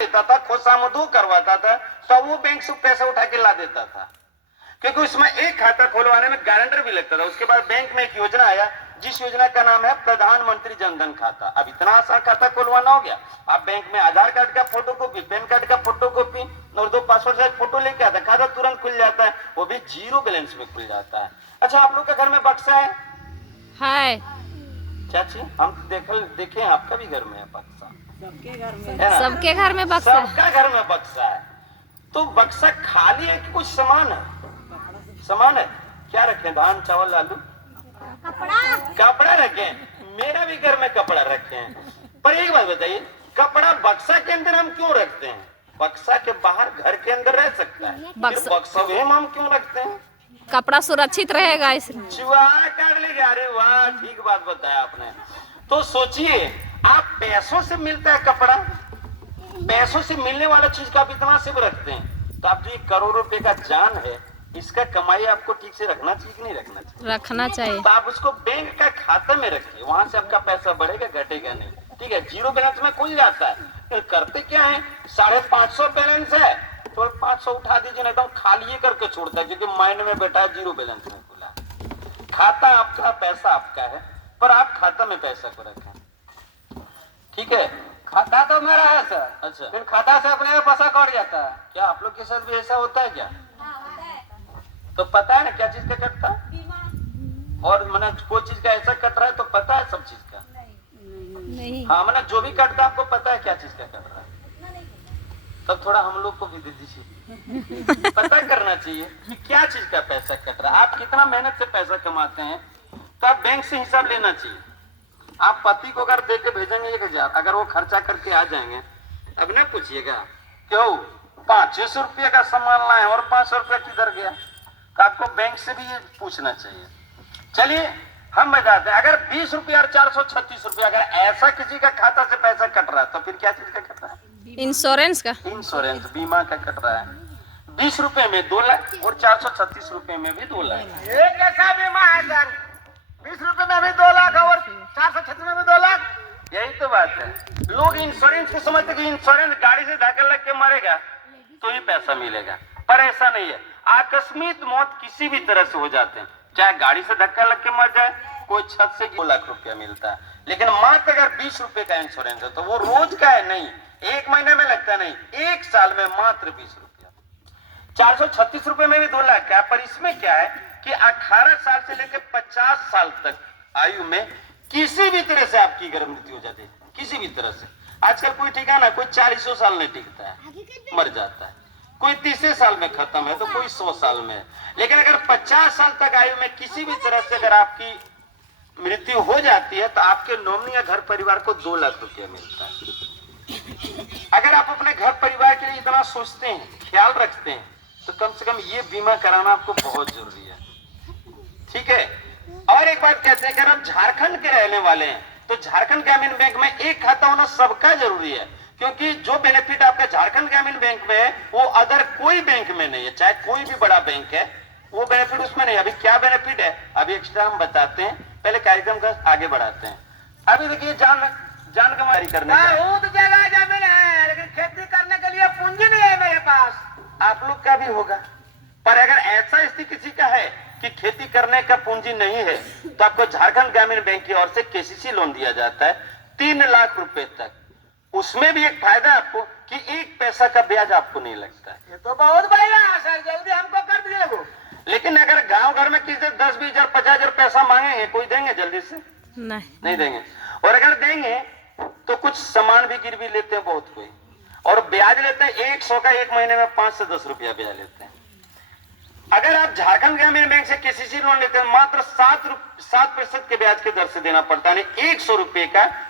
देता था, खुशामदू करवाता था, तो वो बैंक से पैसा उठा के ला देता था, क्योंकि उसमें एक खाता खुलवाने में गारंटर भी लगता था। उसके बाद बैंक में एक योजना आया, जिस योजना का नाम है प्रधानमंत्री जनधन खाता। अब इतना आसान खाता खुलवाना हो गया। आप बैंक में आधार कार्ड का फोटो कॉपी, पैन कार्ड का फोटो कॉपी और 2 पासपोर्ट साइज फोटो लेके आता, खाता तुरंत खुल जाता है, वो भी 0 बैलेंस में खुल जाता है। अच्छा, आप लोग के घर में बक्सा है? चाची, हम देखे आपका भी घर में है बक्सा? सबके घर में, सबके घर में बक्सा है। सबका घर में बक्सा है। तो बक्सा खाली है कि कुछ सामान है? सामान है। क्या रखे? धान, चावल, आलू, कपड़ा रखे। मेरा भी घर में कपड़ा रखे हैं। पर एक बात बताइए, कपड़ा बक्सा के अंदर हम क्यों रखते हैं? बक्सा के बाहर घर के अंदर रह सकता है, बक्सा में हम क्यों रखते हैं? कपड़ा सुरक्षित रहेगा इसलिए। चुहा काट लेगा। अरे वाह, ठीक बात बताया आपने। तो सोचिए, आप पैसों से मिलता है कपड़ा, पैसों से मिलने वाला चीज का आप इतना सिर्फ रखते हैं, तो आप जो 1 करोड़ रुपए का जान है, इसका कमाई आपको ठीक से रखना चाहिए कि नहीं रखना चाहिए? रखना चाहिए। तो आप उसको बैंक का खाता में रखिए, वहां से आपका पैसा बढ़ेगा घटेगा नहीं। ठीक है, 0 बैलेंस में खुल जाता है। तो करते क्या है, 550 बैलेंस है तो 500 उठा दीजिए, नहीं तो खाली करके छोड़ता है, क्योंकि माइंड में बैठा है 0 बैलेंस में खुला। खाता आपका, पैसा आपका है, पर आप खाता में पैसा को रखें। ठीक है, खाता तो मेरा है सर। अच्छा, फिर खाता से अपने पैसा कट जाता है। क्या आप लोग के साथ भी ऐसा होता है क्या? तो पता है ना क्या चीज का कटता है? और मैंने कोई चीज का ऐसा कट रहा है तो पता है सब चीज का? नहीं। हाँ, मैंने जो भी कटता है आपको पता है क्या चीज का कट रहा है? तब थोड़ा हम लोग को भी दे दीजिए। पता करना चाहिए कि क्या चीज का पैसा कट रहा है। आप कितना मेहनत से पैसा कमाते हैं, तो आप बैंक से हिसाब लेना चाहिए। आप पति को अगर दे के भेजेंगे 1000, अगर वो खर्चा करके आ जाएंगे, अब ना पूछिएगा क्यों 500 रुपये का सामान लाए और 500 रुपया किधर गया, तो आपको बैंक से भी ये पूछना चाहिए। चलिए हम बताते हैं, अगर 20 रुपया और 436 रुपया अगर ऐसा किसी का खाता से पैसा कट रहा है, तो फिर क्या चीज का कट रहा है? इंश्योरेंस का। इंश्योरेंस, बीमा का कट रहा है। 20 रुपए में 2 लाख और 436 रुपए में भी 2 लाख। ये कैसा बीमा है सर? 20 रुपए में भी 2 लाख और 436 में भी 2 लाख। यही तो बात है, लोग इंश्योरेंस को समझते कि इंश्योरेंस गाड़ी से धक्का लग के मरेगा तो ही पैसा मिलेगा, पर ऐसा नहीं है। आकस्मिक मौत किसी भी तरह से हो जाते हैं, चाहे गाड़ी से धक्का लग के मर जाए, कोई छत से 2 लाख रुपया मिलता है। लेकिन मात्र अगर 20 रुपए का इंश्योरेंस है, तो वो रोज का है नहीं, 1 महीने में लगता नहीं, 1 साल में मात्र 20 रुपया। 436 रुपए में भी 2 लाख का। पर इसमें क्या है कि 18 साल से लेकर 50 साल तक आयु में किसी भी तरह से आपकी अगर मृत्यु हो जाती है, किसी भी तरह से, आजकल कोई ठिकाना, कोई 400 साल नहीं टिकता है, मर जाता है। कोई 30 साल में खत्म है तो कोई 100 साल में है। लेकिन अगर 50 साल तक आयु में किसी भी तरह से अगर आपकी मृत्यु हो जाती है, तो आपके नॉमिनी या घर परिवार को 2 लाख रुपया मिलता है। अगर आप अपने घर परिवार के लिए इतना सोचते हैं, ख्याल रखते हैं, तो कम से कम ये बीमा कराना आपको बहुत जरूरी है। ठीक है, और एक बात कहते हैं, अगर आप झारखंड के रहने वाले हैं, तो झारखंड ग्रामीण बैंक में एक खाता होना सबका जरूरी है, क्योंकि जो बेनिफिट आपका झारखंड ग्रामीण बैंक में है, वो अदर कोई बैंक में नहीं है। चाहे कोई भी बड़ा बैंक है, वो बेनिफिट उसमें नहीं। अभी क्या बेनिफिट है, अभी एक्स्ट्रा हम बताते हैं, पहले कार्यक्रम का आगे बढ़ाते हैं। अभी देखिए, जान कमाई करने का बहुत जगह जमीन है, लेकिन खेती करने के लिए पूंजी नहीं है मेरे पास। आप लोग का भी होगा, पर अगर ऐसा स्थिति किसी का है कि खेती करने का पूंजी नहीं है, तो आपको झारखंड ग्रामीण बैंक की ओर से केसीसी लोन दिया जाता है 3 लाख रुपए तक। उसमें भी एक फायदा आपको कि 1 पैसा का ब्याज आपको नहीं लगता है। ये तो बहुत बढ़िया है सर, जल्दी हमको कर दिए वो। लेकिन अगर गांव घर में किसी से 10, 20 हजार, 50 हजार पैसा मांगेंगे, कोई देंगे जल्दी से? नहीं देंगे। और अगर देंगे तो कुछ सामान भी गिरवी लेते हैं बहुत कोई, और ब्याज लेते हैं 100 का, 1 महीने में 5 से 10 रुपया ब्याज लेते हैं। अगर आप झारखंड ग्रामीण बैंक से केसीसी लोन लेते हैं, मात्र 7% के ब्याज के दर से देना पड़ता है, 100 रुपए का